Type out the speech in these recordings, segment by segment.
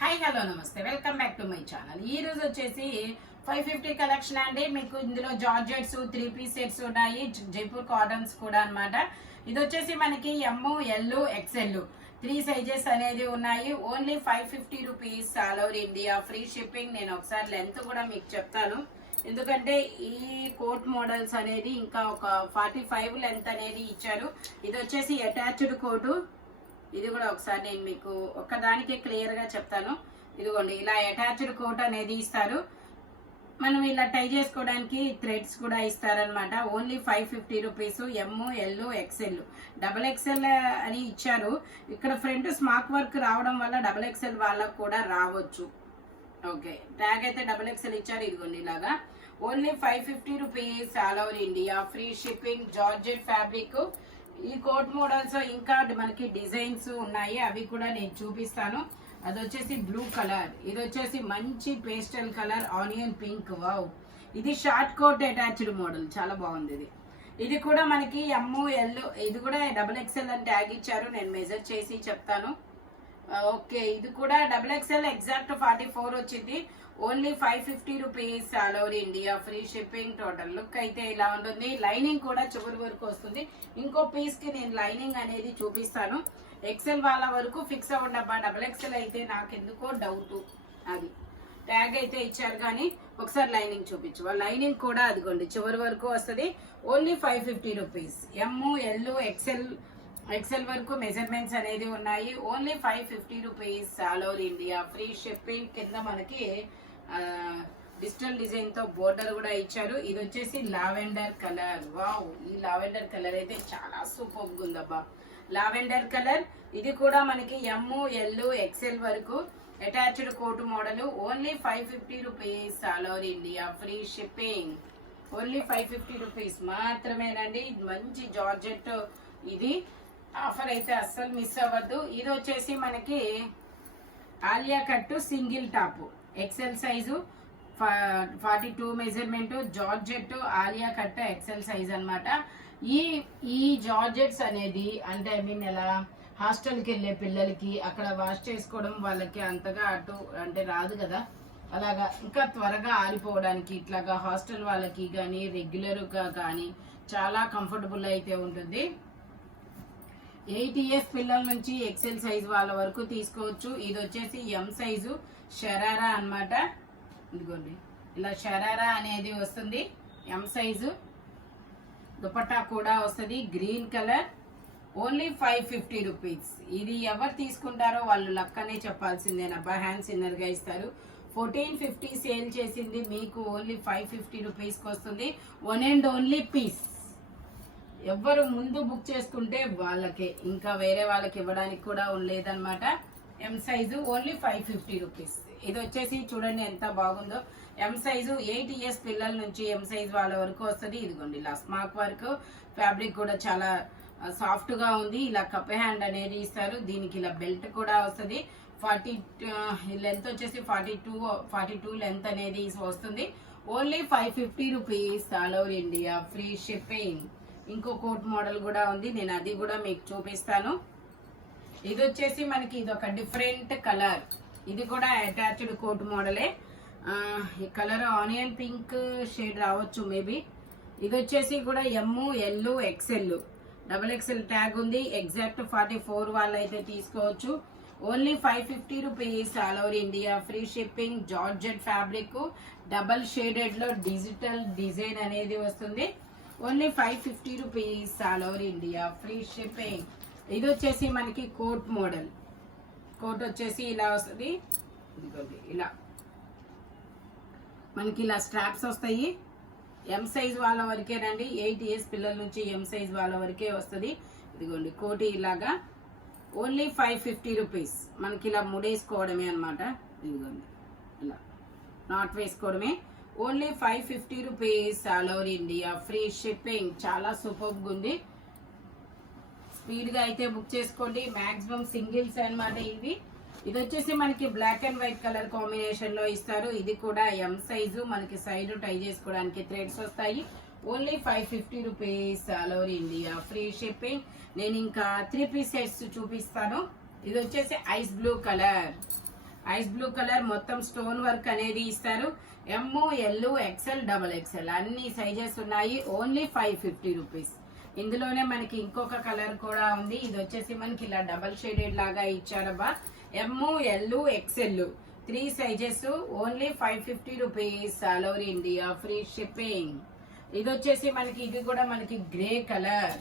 Hi hello నమస్తే, welcome back to my channel. ఈ రోజు వచ్చేసి 550 కలెక్షన్ అండి. మీకు ఇందులో జార్జెట్స్ 3 పీస్ సెట్స్ ఉన్నాయి, జైపూర్ కాటన్స్ కూడా అన్నమాట. ఇది వచ్చేసి మనకి ఎమ్, ఎల్, ఎక్స్ఎల్ 3 సైజెస్ అనేది ఉన్నాయి. Only 550 rupees all over India, free shipping. నేను ఒకసారి లెంత్ కూడా మీకు చెప్తాను, ఎందుకంటే ఈ కోట్ మోడల్స్ అనేది ఇంకా ఒక 45 లెంత్ అనేది ఇచ్చారు. ఇది వచ్చేసి అటాచ్డ్ కోటు. ఇది కూడా ఒకసారి నేను మీకు ఒక్కదానికే క్లియర్ గా చెప్తాను. ఇదిగోండి, ఇలా అటాచ్డ్ కోట్ అనేది ఇస్తారు. మనం ఇలా టై చేసుకోవడానికి థ్రెడ్స్ కూడా ఇస్తారనమాట. Only 550 rupees. M, L, XL, double XL అని ఇచ్చారు. ఇక్కడ ఫ్రంట్ స్మాక్ వర్క్ రావడం వల్ల డబల్ ఎక్స్ఎల్ వాళ్ళకు కూడా రావచ్చు. ఓకే, ట్యాగ్ అయితే డబల్ ఎక్స్ఎల్ ఇచ్చారు. ఇదిగోండి ఇలాగా. Only 550 rupees all over India, free shipping. Georgette fabric. ఈ కోట్ మోడల్స్ ఇంకా మనకి డిజైన్స్ ఉన్నాయి, అవి కూడా నేను చూపిస్తాను. అది వచ్చేసి బ్లూ కలర్, ఇది వచ్చేసి మంచి pastel colour, onion pink. Wow, ఇది షార్ట్ కోట్ అటాచ్డ్ మోడల్, చాలా బాగుంది. ఇది కూడా మనకి ఎమ్, ఎల్, ఇది కూడా డబుల్ ఎక్స్ఎల్ అని ట్యాగ్ ఇచ్చారు. నేను మెజర్ చేసి చెప్తాను. ఓకే, ఇది కూడా డబుల్ ఎక్స్ఎల్ ఎగ్జాక్ట్ 44 వచ్చింది. Only 550 rupees all over India, free shipping. Total look అయితే ఇలా ఉంటుంది. లైనింగ్ కూడా చివరి వరకు వస్తుంది. ఇంకో పీస్ కి నేను లైనింగ్ అనేది చూపిస్తాను. ఎక్సెల్ వాళ్ళ వరకు ఫిక్స్ అవ్వండి అబ్బా, డబుల్ ఎక్సెల్ అయితే నాకెందుకో డౌట్. అది ట్యాగ్ అయితే ఇచ్చారు కానీ ఒకసారి లైనింగ్ చూపించు. వాళ్ళ లైనింగ్ కూడా అదిగోండి చివరి వరకు వస్తుంది. Only 550 rupees. M, L, XL వరకు మెజర్మెంట్స్ అనేది ఉన్నాయి. Only 550 rupees all over India, free shipping. కింద మనకి డిజిటల్ డిజైన్ తో బోర్డర్ కూడా ఇచ్చారు. ఇది వచ్చేసి లావెండర్ కలర్. వావ్, ఈ లావెండర్ కలర్ అయితే చాలా సూపర్ గా ఉందబ్బా. Lavender colour. ఇది కూడా మనకి ఎమ్, ఎల్, ఎక్స్ఎల్ వరకు attached coat model. Only 550 rupees all over India, free shipping. Only 550 rupees మాత్రమేనండి. మంచి జార్జెట్. ఇది ఆఫర్ అయితే అస్సలు మిస్ అవ్వద్దు. ఇది వచ్చేసి మనకి Alia cut single top, XL size, 42 measurement, georgette Alia cut XL size అనమాట. ఈ జార్జెట్స్ అనేది అంటే ఎలా హాస్టల్కి వెళ్ళే పిల్లలకి అక్కడ వాష్ చేసుకోవడం వాళ్ళకి అంతగా అటు అంటే రాదు కదా, అలాగా ఇంకా త్వరగా ఆరిపోవడానికి ఇట్లాగా హాస్టల్ వాళ్ళకి కానీ రెగ్యులర్గా కానీ చాలా కంఫర్టబుల్ అయితే ఉంటుంది. 8 ఇయర్స్ పిల్లల నుంచి ఎక్సెల్ సైజ్ వాళ్ళ వరకు తీసుకోవచ్చు. ఇది వచ్చేసి ఎం సైజు షరారా అన్నమాట. ఇదిగోండి, ఇలా షరారా అనేది వస్తుంది. ఎం సైజు దుపట్టా కూడా వస్తుంది, గ్రీన్ కలర్. Only 550 rupees. ఇది ఎవరు తీసుకుంటారో వాళ్ళు లక్కనే చెప్పాల్సిందేనబ్బా, హ్యాండ్స్ ఇన్నర్ గా ఇస్తారు. 1450 సేల్ చేసింది, మీకు ఓన్లీ 550 రూపీస్కి వస్తుంది. One and only piece. ఎవరు ముందు బుక్ చేసుకుంటే వాళ్ళకే, ఇంకా వేరే వాళ్ళకి ఇవ్వడానికి కూడా లేదనమాట. M size only 550 rupees. ఇది వచ్చేసి చూడండి ఎంత బాగుందో. ఎం సైజు 8 ఇయర్స్ పిల్లల నుంచి ఎం సైజ్ వాళ్ళ వరకు వస్తుంది. ఇదిగోండి ఇలా స్మాక్ వర్క్, ఫ్యాబ్రిక్ కూడా చాలా సాఫ్ట్ గా ఉంది. ఇలా కప్ హ్యాండ్ అనేది ఇస్తారు. దీనికి ఇలా బెల్ట్ కూడా వస్తుంది. 40 లెంత్ వచ్చేసి 42 లెంత్ అనేది వస్తుంది. Only 550 rupees all over India, free shipping. ఇంకో కోట్ మోడల్ కూడా ఉంది, నేను అది కూడా మీకు చూపిస్తాను. ఇది వచ్చేసి మనకి ఇది ఒక డిఫరెంట్ కలర్. ఇది కూడా అటాచ్డ్ కోట్ మోడలే. ఈ కలర్ ఆనియన్ పింక్ షేడ్ రావచ్చు మేబీ. ఇది వచ్చేసి కూడా M, L, XL, double XL tag ఉంది. ఎగ్జాక్ట్ 44 వాళ్ళు అయితే తీసుకోవచ్చు. Only 550 rupees all over India, free shipping. Georgette fabric, double shaded లో డిజిటల్ డిజైన్ అనేది వస్తుంది. Only 550 rupees all over India, free shipping. ఇది వచ్చేసి మనకి కోట్ మోడల్. కోట్ వచ్చేసి ఇలా వస్తుంది. ఇదిగోండి ఇలా మనకి ఇలా స్ట్రాప్స్ వస్తాయి. ఎం సైజ్ వాళ్ళ వరకేనండి. 8 ఇయర్స్ పిల్లల నుంచి ఎం సైజ్ వాళ్ళ వరకే వస్తుంది. ఇదిగోండి కోటి ఇలాగా. Only 550 rupees. మనకి ఇలా ముడేసుకోవడమే అనమాట. ఇదిగోండి ఇలా నాట్ వేసుకోవడమే. Only 550 rupees all over India, free shipping. చాలా సూపర్గా ఉంది. స్పీడ్ గా అయితే బుక్ చేసుకోండి. మాక్సిమం సింగిల్స్ అనమాట ఇవి. ఇది వచ్చేసి మనకి black and white colour combination లో ఇస్తారు. ఇది కూడా ఎం సైజు, మనకి సైడ్ టై చేసుకోవడానికి థ్రెడ్స్ వస్తాయి. Only 550 rupees all over India, free shipping. నేను ఇంకా 3 పీస్ సెట్స్ చూపిస్తాను. ఇది వచ్చేసి ice blue colour. Ice blue colour మొత్తం స్టోన్ వర్క్ అనేది ఇస్తారు. ఎమ్, ఎల్, ఎక్సెల్, డబల్ ఎక్సెల్ అన్ని సైజెస్ ఉన్నాయి. Only 550 rupees. ఇందులోనే మనకి ఇంకొక కలర్ కూడా ఉంది. ఇది వచ్చేసి మనకి ఇలా డబల్ షేడెడ్ లాగా ఇచ్చారబ్బా. M, L, XL 3 sizes. Only 550 rupees. All over India free shipping. ఇది వచ్చేసి మనకి ఇది కూడా మనకి గ్రే కలర్.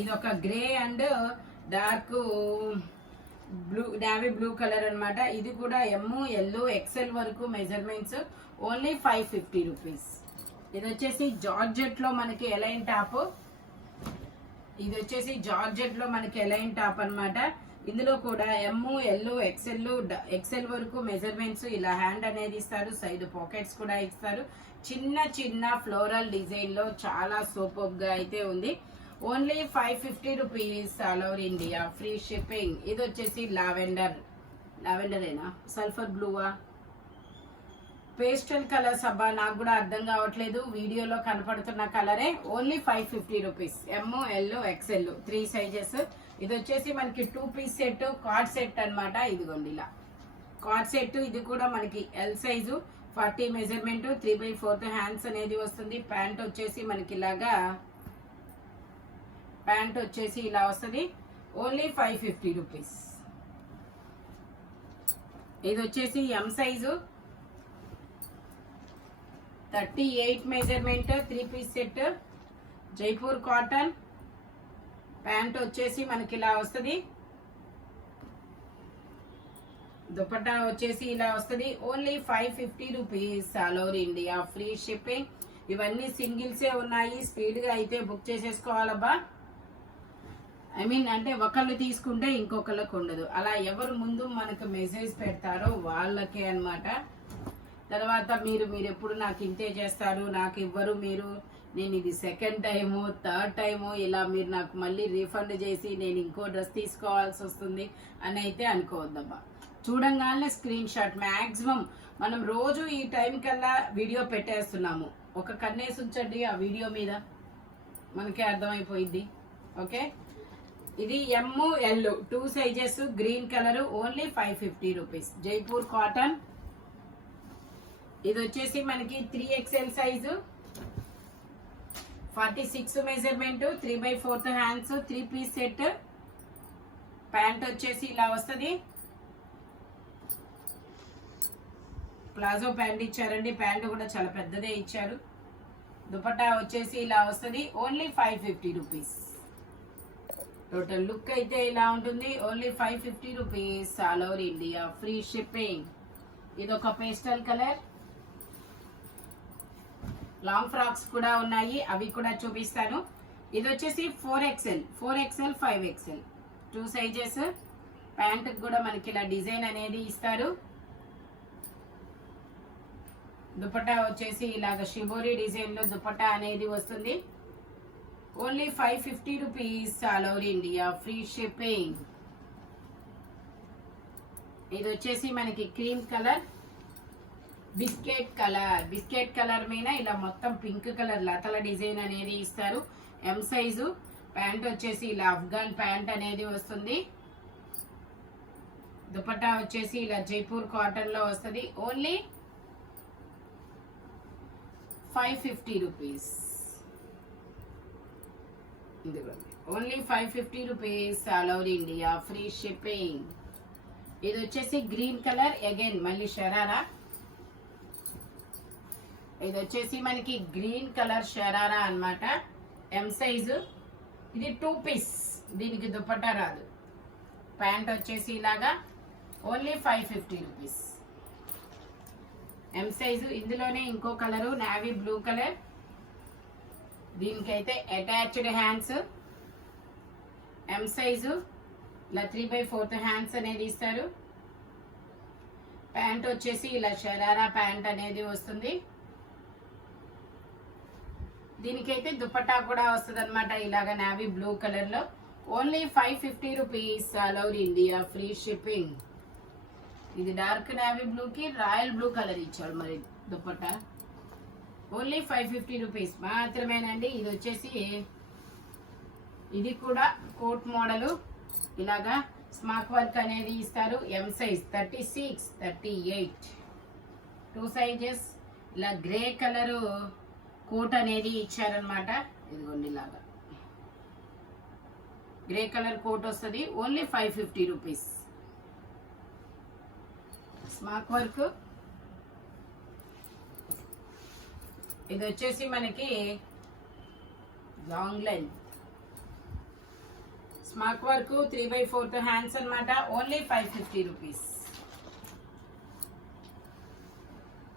ఇది ఒక grey and dark blue, navy blue colour అన్నమాట. ఇది కూడా ఎమ్, ఎల్, ఎక్సెల్ వరకు మెజర్మెంట్స్. Only 550 rupees. ఇది వచ్చేసి జార్జెట్ లో మనకి ఎలైన్ టాప్. ఇది వచ్చేసి జార్జెట్ లో మనకి ఎలైన్ టాప్ అన్నమాట. ఇందులో కూడా ఎమ్, ఎల్, ఎక్సెల్ వరకు మెజర్మెంట్స్. ఇలా హ్యాండ్ అనేది ఇస్తారు, సైడ్ పాకెట్స్ కూడా ఇస్తారు. చిన్న చిన్న ఫ్లోరల్ డిజైన్ లో చాలా సూపర్ గా అయితే ఉంది. Only 550 rupees. All over India free shipping. ఇది వచ్చేసి లావెండరేనా సల్ఫర్ బ్లూవా పేస్టల్ కలర్స్ అబ్బా, నాకు కూడా అర్థం కావట్లేదు. వీడియోలో కనపడుతున్న కలరే. Only 550 rupees. M, L, XL 3 sizes. ఇది వచ్చేసి మనకి 2 పీస్ సెట్, కార్డ్ సెట్ అన్నమాట. ఇదిగోండి ఇలా కార్డ్ సెట్. ఇది కూడా మనకి ఎల్ సైజు, 40 మెజర్మెంట్, 3/4 హ్యాండ్స్ అనేది వస్తుంది. ప్యాంట్ వచ్చేసి మనకి ఇలాగా ఇలా వస్తుంది. Only 550 rupees. ఇది వచ్చేసి M size, 38 measurement, 3 piece set, Jaipur cotton. Pant వచ్చేసి మనకి ఇలా వస్తుంది. దుపట్టా వచ్చేసి ఇలా వస్తుంది. Only 550 rupees. All over India free shipping. ఇవన్నీ సింగిల్సే ఉన్నాయి. స్పీడ్ గా అయితే బుక్ చేసేసుకోవాలబ్బా. అంటే ఒకళ్ళు తీసుకుంటే ఇంకొకళ్ళకి ఉండదు. అలా ఎవరు ముందు మనకు మెసేజ్ పెడతారో వాళ్ళకే అన్నమాట. తర్వాత మీరు ఎప్పుడు నాకు ఇంతే చేస్తారు, నాకు ఇవ్వరు మీరు, నేను ఇది సెకండ్ టైము, థర్డ్ టైము, ఇలా మీరు నాకు మళ్ళీ రీఫండ్ చేసి నేను ఇంకో డ్రెస్ తీసుకోవాల్సి వస్తుంది అని అయితే అనుకోవద్దబ్బా. చూడంగానే స్క్రీన్ షాట్. మ్యాక్సిమం మనం రోజు ఈ టైం కల్లా వీడియో పెట్టేస్తున్నాము. ఒక కన్నేసి ఉంచండి ఆ వీడియో మీద, మనకే అర్థమైపోయింది. ఓకే, ఇది M, L 2 sizes, green colour. Only 550 rupees. Jaipur cotton. ఇది వచ్చేసి మనకి 3XL size, 46 measurement, 3/4 hands, 3 piece set. Pant వచ్చేసి ఇలా వస్తుంది. ప్లాజో ప్యాంట్ ఇచ్చారండి. ప్యాంట్ కూడా చాలా పెద్దదే ఇచ్చారు. దుపట్టా వచ్చేసి ఇలా వస్తుంది. Only 550 rupees. టోటల్ లుక్ అయితే ఇలా ఉంటుంది. Only 550 rupees. All over India free shipping. ఇది ఒక పేస్టల్ కలర్. లాంగ్ ఫ్రాక్స్ కూడా ఉన్నాయి, అవి కూడా చూపిస్తాను. ఇది వచ్చేసి 4XL, 5XL 2 సైజెస్. ప్యాంట్ కూడా మనకి ఇలా డిజైన్ అనేది ఇస్తారు. దుపట్టా వచ్చేసి ఇలాగ షిబోరి డిజైన్ లో దుపట్టా అనేది వస్తుంది. Only 550 rupees. All over India free shipping. ఇది వచ్చేసి మనకి క్రీమ్ కలర్, బిస్కెట్ కలర్ మీద ఇలా మొత్తం పింక్ కలర్ లతల డిజైన్ అనేది ఇస్తారు. M size. ప్యాంట్ వచ్చేసి ఇలా అఫ్ఘాన్ ప్యాంట్ అనేది వస్తుంది. దుపట్టా వచ్చేసి ఇలా జైపూర్ కాటన్ లో వస్తుంది. Only 550 rupees. Only 550 rupees. All over India free shipping. ఇది వచ్చేసి గ్రీన్ కలర్, అగైన్ మళ్ళీ షరారా. ఇది వచ్చేసి మనకి గ్రీన్ కలర్ షరారా అన్నమాట. M size. ఇది 2 పీస్, దీనికి దుపట్టా రాదు. ప్యాంట్ వచ్చేసి ఇలాగా. Only 550 rupees. M size. ఇందులోనే ఇంకో కలరు నావీ బ్లూ కలర్. దీనికైతే అటాచ్డ్ హ్యాండ్స్. M size. ఇలా 3/4 హ్యాండ్స్ అనేది ఇస్తారు. ప్యాంట్ వచ్చేసి ఇలా షరారా ప్యాంట్ అనేది వస్తుంది. దీనికైతే దుపట్టా కూడా వస్తుంది అనమాట, ఇలాగా నావీ బ్లూ కలర్ లో. Only 550 rupees. All over India free shipping. ఇది డార్క్ నావీ బ్లూ కి రాయల్ బ్లూ కలర్ ఇచ్చాడు మరి దుపట్టా. ఓన్లీ 550 రూపీస్ మాత్రమేనండి. ఇది వచ్చేసి ఇది కూడా కోట్ మోడల్, ఇలాగా స్మాక్ వర్క్ అనేది ఇస్తారు. M size 36, 38 2 sizes. ఇలా గ్రే కలరు కోట్ అనేది ఇచ్చారనమాట. ఇదిగోండి ఇలాగా గ్రే కలర్ కోట్ వస్తుంది. Only 550 rupees. స్మాక్ వర్క్ ఇది వచ్చేసి మనకి long line smock work 3/4 hands అన్నమాట. Only 550 rupees.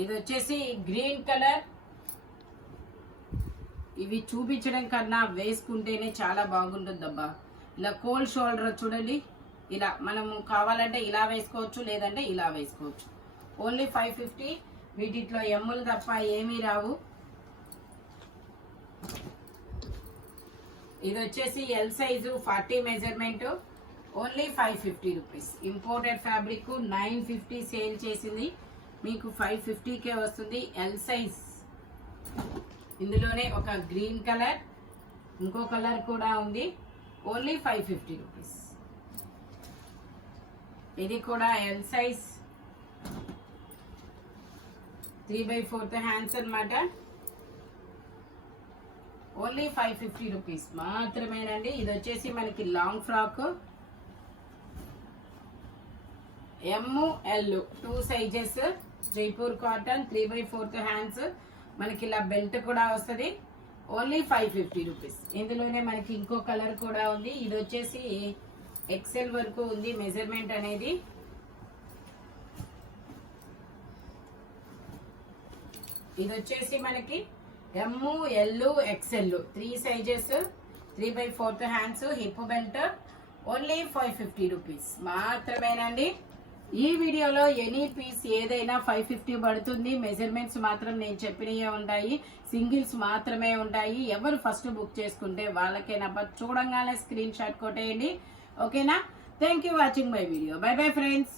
ఇది వచ్చేసి గ్రీన్ కలర్. ఇవి చూపించడం కన్నా వేసుకుంటేనే చాలా బాగుంటుంది అబ్బా. ఇలా కోల్డ్ షోల్డర్ చూడండి. ఇలా మనము కావాలంటే ఇలా వేసుకోవచ్చు, లేదంటే ఇలా వేసుకోవచ్చు. ఓన్లీ 550. వీటిలో ఎమ్ములు తప్ప ఏమీ రావు. ఇది వచ్చేసి L size 40 measurement. Only 550 rupees. Imported fabric 950 sale చేసింది, మీకు 550కే వస్తుంది. L size. ఇందులోనే ఒక గ్రీన్ కలర్, ఇంకో కలర్ కూడా ఉంది. Only 550 rupees. ఇది కూడా ఎల్ సైజ్ 3/4 హ్యాండ్స్ అన్నమాట. ఓన్లీ 550 రూపీస్ మాత్రమేనండి. ఇది వచ్చేసి మనకి long frock ML 2 sizes. Jaipur cotton 3/4 hands. మనకి ఇలా బెల్ట్ కూడా వస్తుంది. Only 550 rupees. ఇందులోనే మనకి ఇంకో కలర్ కూడా ఉంది. ఇది వచ్చేసి XL వరకు ఉంది మెజర్మెంట్ అనేది. ఇది వచ్చేసి మనకి ML XL 3 sizes. 3/4 hands. Hip belt. Only 550 rupees మాత్రమేనండి. ఈ వీడియోలో ఎనీ పీస్ ఏదైనా 550 పడుతుంది. మెజర్మెంట్స్ మాత్రం నేను చెప్పినవే ఉంటాయి. సింగిల్స్ మాత్రమే ఉంటాయి. ఎవరు ఫస్ట్ బుక్ చేసుకుంటే వాళ్ళకే నెంబర్ చూడంగానే స్క్రీన్ షాట్ కొట్టేయండి. ఓకేనా? Thank you watching my video. Bye bye friends.